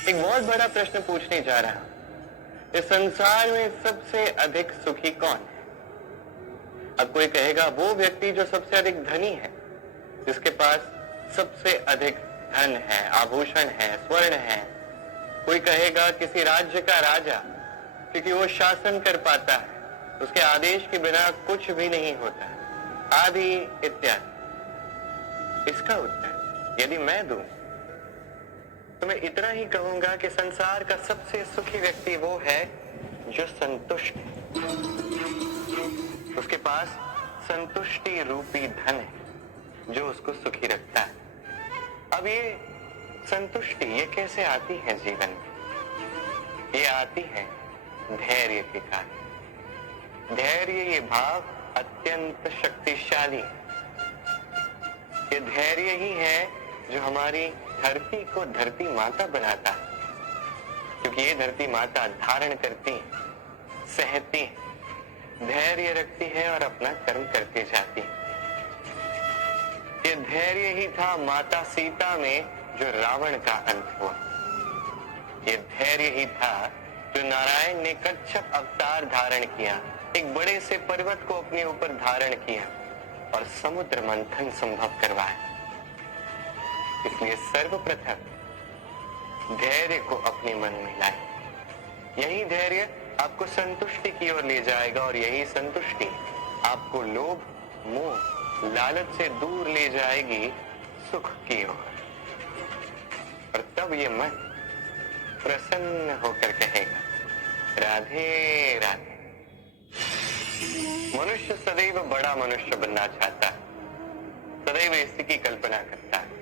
एक बहुत बड़ा प्रश्न पूछने जा रहा हूं। इस संसार में सबसे अधिक सुखी कौन है? अब कोई कहेगा वो व्यक्ति जो सबसे अधिक धनी है, जिसके पास सबसे अधिक धन है, आभूषण है, स्वर्ण है। कोई कहेगा किसी राज्य का राजा, क्योंकि वो शासन कर पाता है, उसके आदेश के बिना कुछ भी नहीं होता, आदि इत्यादि। इसका उत्तर यदि मैं दूं तो मैं इतना ही कहूंगा कि संसार का सबसे सुखी व्यक्ति वो है जो संतुष्ट है। उसके पास संतुष्टि रूपी धन है जो उसको सुखी रखता है। अब ये संतुष्टि ये कैसे आती है जीवन में? ये आती है धैर्य के कारण। धैर्य ये भाव अत्यंत शक्तिशाली है। ये धैर्य ही है जो हमारी धरती को धरती माता बनाता है, क्योंकि ये धरती माता धारण करती है, सहती है, धैर्य रखती है और अपना कर्म करती जाती है। ये धैर्य ही था माता सीता में जो रावण का अंत हुआ। ये धैर्य ही था जो नारायण ने कच्छप अवतार धारण किया, एक बड़े से पर्वत को अपने ऊपर धारण किया और समुद्र मंथन संभव करवाया। इसलिए सर्वप्रथम धैर्य को अपने मन में लाए। यही धैर्य आपको संतुष्टि की ओर ले जाएगा और यही संतुष्टि आपको लोभ, मोह, लालच से दूर ले जाएगी सुख की ओर। और तब ये मन प्रसन्न होकर कहेगा राधे राधे। मनुष्य सदैव बड़ा मनुष्य बनना चाहता है, सदैव इसी की कल्पना करता है।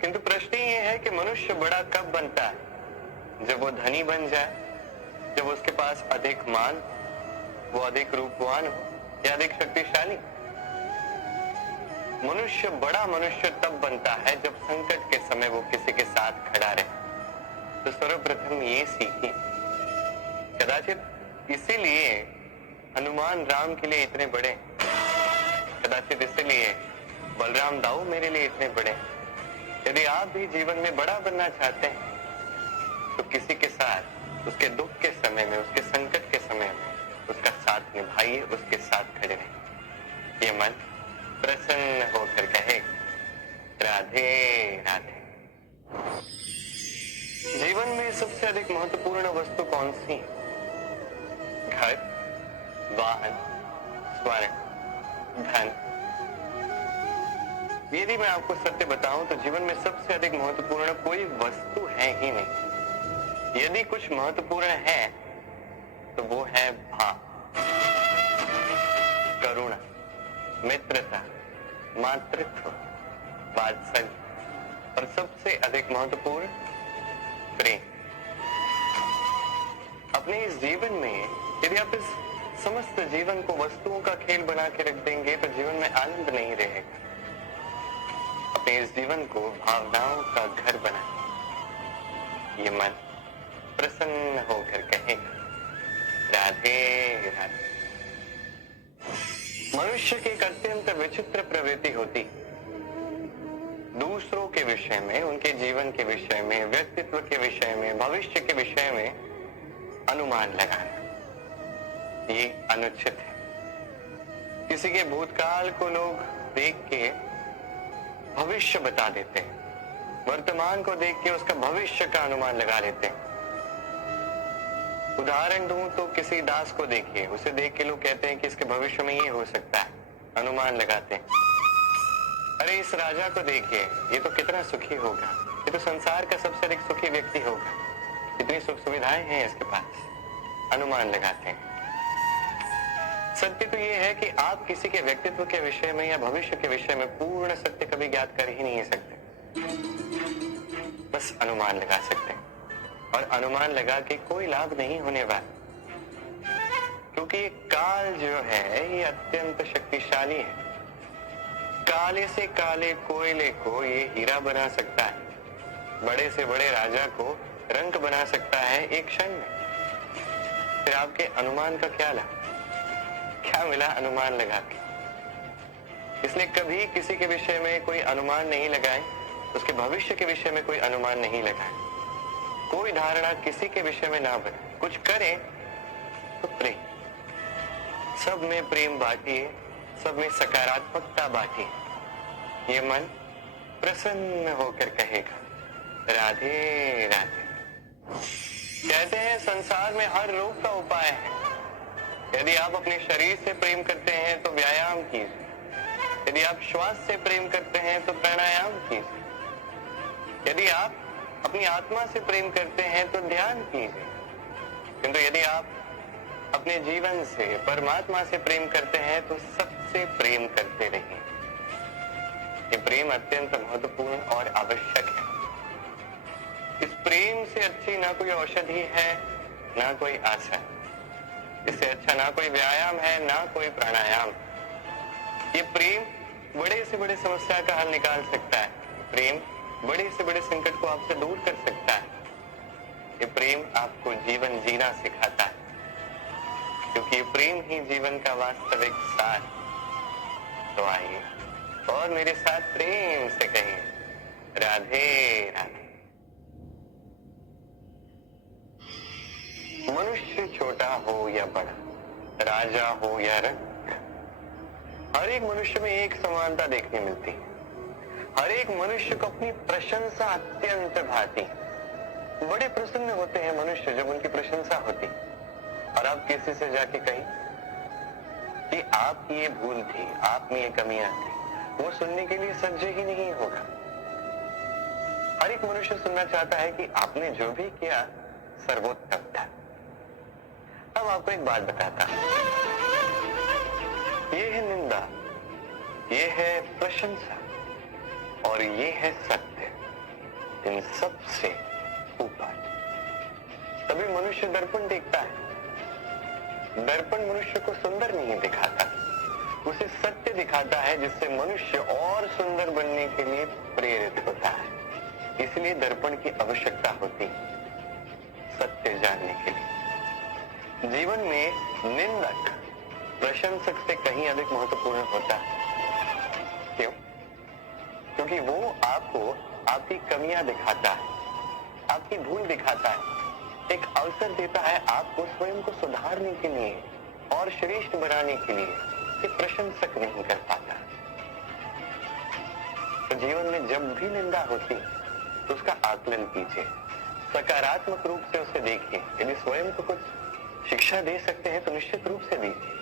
किंतु प्रश्न ये है कि मनुष्य बड़ा कब बनता है? जब वो धनी बन जाए, जब उसके पास अधिक मान, वो अधिक रूपवान हो या अधिक शक्तिशाली। मनुष्य बड़ा मनुष्य तब बनता है जब संकट के समय वो किसी के साथ खड़ा रहे। तो सर्वप्रथम ये सीखिए। कदाचित इसीलिए हनुमान राम के लिए इतने बड़े, कदाचित इसीलिए बलराम दाऊ मेरे लिए इतने बड़े। यदि आप भी जीवन में बड़ा बनना चाहते हैं तो किसी के साथ उसके दुख के समय में, उसके संकट के समय में उसका साथ निभाइए, उसके साथ खड़े रहिए। ये मन प्रसन्न होकर कहे राधे राधे। जीवन में सबसे अधिक महत्वपूर्ण वस्तु कौन सी है? घर, वाहन, स्वर्ण, धन। यदि मैं आपको सत्य बताऊं तो जीवन में सबसे अधिक महत्वपूर्ण कोई वस्तु है ही नहीं। यदि कुछ महत्वपूर्ण है तो वो है भाव, करुणा, मित्रता, मातृत्व, वात्सल्य और सबसे अधिक महत्वपूर्ण प्रेम। अपने इस जीवन में यदि आप इस समस्त जीवन को वस्तुओं का खेल बना के रख देंगे तो जीवन में आनंद नहीं रहेगा। अपने इस जीवन को भावनाओं का घर बनाए। ये मन प्रसन्न होकर कहेगा राधे राधे। मनुष्य की एक अत्यंत विचित्र प्रवृत्ति होती, दूसरों के विषय में, उनके जीवन के विषय में, व्यक्तित्व के विषय में, भविष्य के विषय में अनुमान लगाना। ये अनुचित है। किसी के भूतकाल को लोग देख के भविष्य बता देते हैं, वर्तमान को देख के उसका भविष्य का अनुमान लगा लेते हैं। उदाहरण दूं तो किसी दास को देखिए, उसे देख के लोग कहते हैं कि इसके भविष्य में ये हो सकता है, अनुमान लगाते हैं। अरे इस राजा को देखिए, ये तो कितना सुखी होगा, ये तो संसार का सबसे अधिक सुखी व्यक्ति होगा, इतनी सुख सुविधाएं हैं इसके पास, अनुमान लगाते हैं। सत्य तो ये है कि आप किसी के व्यक्तित्व के विषय में या भविष्य के विषय में पूर्ण सत्य कभी ज्ञात कर ही नहीं सकते, बस अनुमान लगा सकते हैं। और अनुमान लगा के कोई लाभ नहीं होने वाला, क्योंकि ये काल जो है ये अत्यंत शक्तिशाली है। काले से काले कोयले को ये हीरा बना सकता है, बड़े से बड़े राजा को रंक बना सकता है एक क्षण में। फिर आपके अनुमान का क्या लाभ, क्या मिला अनुमान लगा के? इसलिए कभी किसी के विषय में कोई अनुमान नहीं लगाएं, उसके भविष्य के विषय में कोई अनुमान नहीं लगाएं। कोई धारणा किसी के विषय में ना बने, कुछ करें तो प्रेम, सब में प्रेम बांटिए, सब में सकारात्मकता बांटिए। ये मन प्रसन्न होकर कहेगा राधे राधे। कहते हैं संसार में हर रोग का उपाय है। यदि आप अपने शरीर से प्रेम करते हैं तो व्यायाम कीजिए, यदि आप श्वास से प्रेम करते हैं तो प्राणायाम कीजिए, यदि आप अपनी आत्मा से प्रेम करते हैं तो ध्यान कीजिए, किंतु यदि आप अपने जीवन से, परमात्मा से प्रेम करते हैं तो सबसे प्रेम करते रहिए। ये प्रेम अत्यंत महत्वपूर्ण और आवश्यक है। इस प्रेम से अच्छी ना कोई औषधि है, ना कोई आसन, इससे अच्छा ना कोई व्यायाम है, ना कोई प्राणायाम। ये प्रेम बड़े से बड़े समस्या का हल निकाल सकता है। प्रेम बड़े से बड़े संकट को आपसे दूर कर सकता है। ये प्रेम आपको जीवन जीना सिखाता है, क्योंकि प्रेम ही जीवन का वास्तविक सार। तो आइए और मेरे साथ प्रेम से कहिए राधे राधे। मनुष्य छोटा हो या बड़ा, राजा हो या रंक, हर एक मनुष्य में एक समानता देखने मिलती है। हर एक मनुष्य को अपनी प्रशंसा अत्यंत भाती। बड़े प्रसन्न होते हैं मनुष्य जब उनकी प्रशंसा होती, और आप किसी से जाके कहीं कि आपकी ये भूल थी, आप में ये कमियां थी, वो सुनने के लिए सज्ज ही नहीं होगा। हर एक मनुष्य सुनना चाहता है कि आपने जो भी किया सर्वोत्तम था। अब आपको एक बात बताता हूं, ये है निंदा, ये है प्रशंसा और ये है सत्य। इन सब से ऊपर तभी मनुष्य दर्पण देखता है। दर्पण मनुष्य को सुंदर नहीं दिखाता, उसे सत्य दिखाता है, जिससे मनुष्य और सुंदर बनने के लिए प्रेरित होता है। इसलिए दर्पण की आवश्यकता होती है सत्य जानने के लिए। जीवन में निंदक प्रशंसक से कहीं अधिक महत्वपूर्ण होता है। क्यों? क्योंकि वो आपको आपकी कमियां दिखाता है, आपकी भूल दिखाता है, एक अवसर देता है आपको स्वयं को सुधारने के लिए और श्रेष्ठ बनाने के लिए। ये प्रशंसक नहीं कर पाता। तो जीवन में जब भी निंदा होती तो उसका आकलन कीजिए, सकारात्मक रूप से उसे देखिए। यदि स्वयं को कुछ शिक्षा दे सकते हैं तो निश्चित रूप से दीजिए।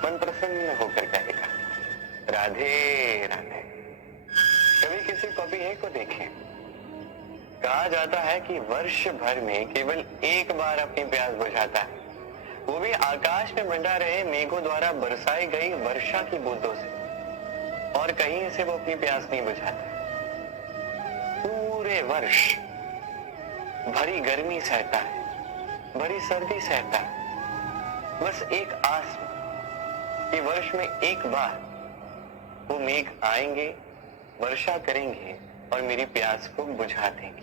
मन प्रसन्न होकर कहेगा राधे राधे। कभी किसी पपीहे को देखें, कहा जाता है कि वर्ष भर में केवल एक बार अपनी प्यास बुझाता है, वो भी आकाश में मंडा रहे मेघों द्वारा बरसाई गई वर्षा की बूंदों से, और कहीं से वो अपनी प्यास नहीं बुझाता। पूरे वर्ष भरी गर्मी सहता है, भरी सर्दी सहता है, बस एक आस कि वर्ष में एक बार वो मेघ आएंगे, वर्षा करेंगे और मेरी प्यास को बुझा देंगे।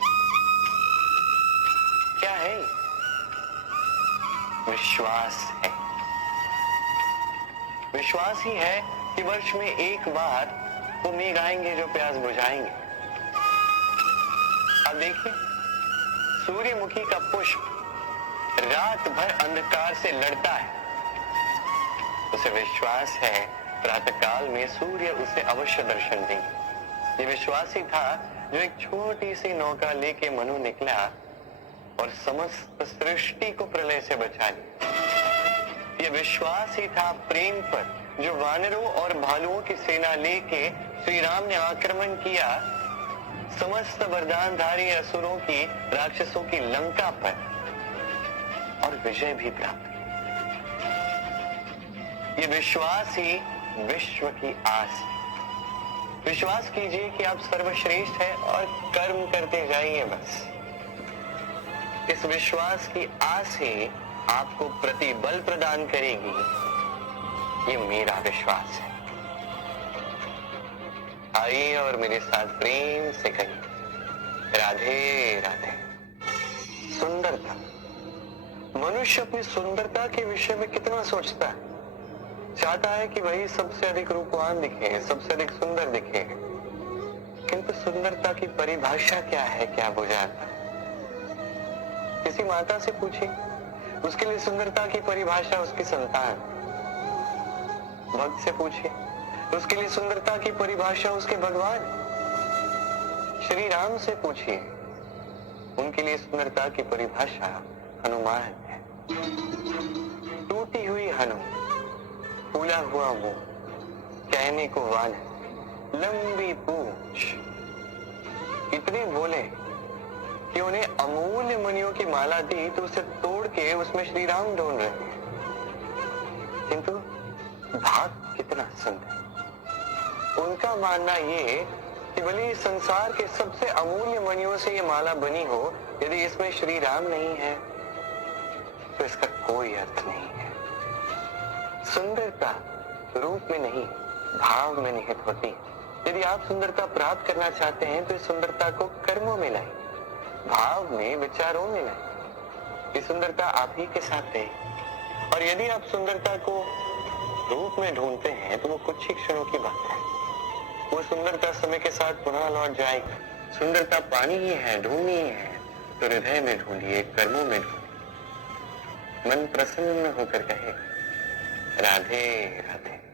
क्या है? विश्वास है। विश्वास ही है कि वर्ष में एक बार वो मेघ आएंगे जो प्यास बुझाएंगे। अब देखिए, सूर्यमुखी का पुष्प रात भर अंधकार से लड़ता है, उसे विश्वास है प्रातःकाल में सूर्य उसे अवश्य दर्शन देंगे। ये विश्वास ही था जो एक छोटी सी नौका लेके मनु निकला और समस्त सृष्टि को प्रलय से बचा लिया। ये विश्वास ही था प्रेम पर जो वानरों और भालुओं की सेना लेके श्री राम ने आक्रमण किया, समस्त वरदानधारी असुरों की, राक्षसों की लंका पर, और विजय भी प्राप्त की। ये विश्वास ही विश्व की आस। विश्वास कीजिए कि आप सर्वश्रेष्ठ हैं और कर्म करते जाइए बस। इस विश्वास की आस ही आपको प्रतिबल प्रदान करेगी। ये मेरा विश्वास है। आइए और मेरे साथ प्रेम से कहिए राधे राधे। सुंदरता। मनुष्य अपनी सुंदरता के विषय में कितना सोचता है, चाहता है कि वही सबसे अधिक रूपवान दिखे, सबसे अधिक सुंदर दिखे, किंतु सुंदरता की परिभाषा क्या है, क्या बुझाता है? किसी माता से पूछिए, उसके लिए सुंदरता की परिभाषा उसकी संतान। भक्त से पूछिए, उसके लिए सुंदरता की परिभाषा उसके भगवान। श्री राम से पूछिए, उनके लिए सुंदरता की परिभाषा हनुमान है। टूटी हुई हनु, फूला हुआ मुंह, कहने को वान, लंबी पूंछ, इतने भोले कि उन्हें अमूल्य मणियों की माला दी तो उसे तोड़ के उसमें श्री राम ढूंढ रहे हैं। किंतु भाग कितना सुंदर। उनका मानना ये कि भले इस संसार के सबसे अमूल्य मणियों से ये माला बनी हो, यदि इसमें श्री राम नहीं है तो इसका कोई अर्थ नहीं है। सुंदरता रूप में नहीं, भाव में निहित होती है। यदि आप सुंदरता प्राप्त करना चाहते हैं तो इस सुंदरता को कर्मों में लाएं, भाव में, विचारों में लाएं। ये सुंदरता आप ही के साथ है। और यदि आप सुंदरता को रूप में ढूंढते हैं तो वो कुछ ही क्षणों की बात है। वो सुंदरता समय के साथ पुनः लौट जाएगी। सुंदरता पानी ही है, ढूंढनी है तो हृदय में ढूंढिए, कर्मों में ढूंढिए। मन प्रसन्न होकर कहे राधे राधे।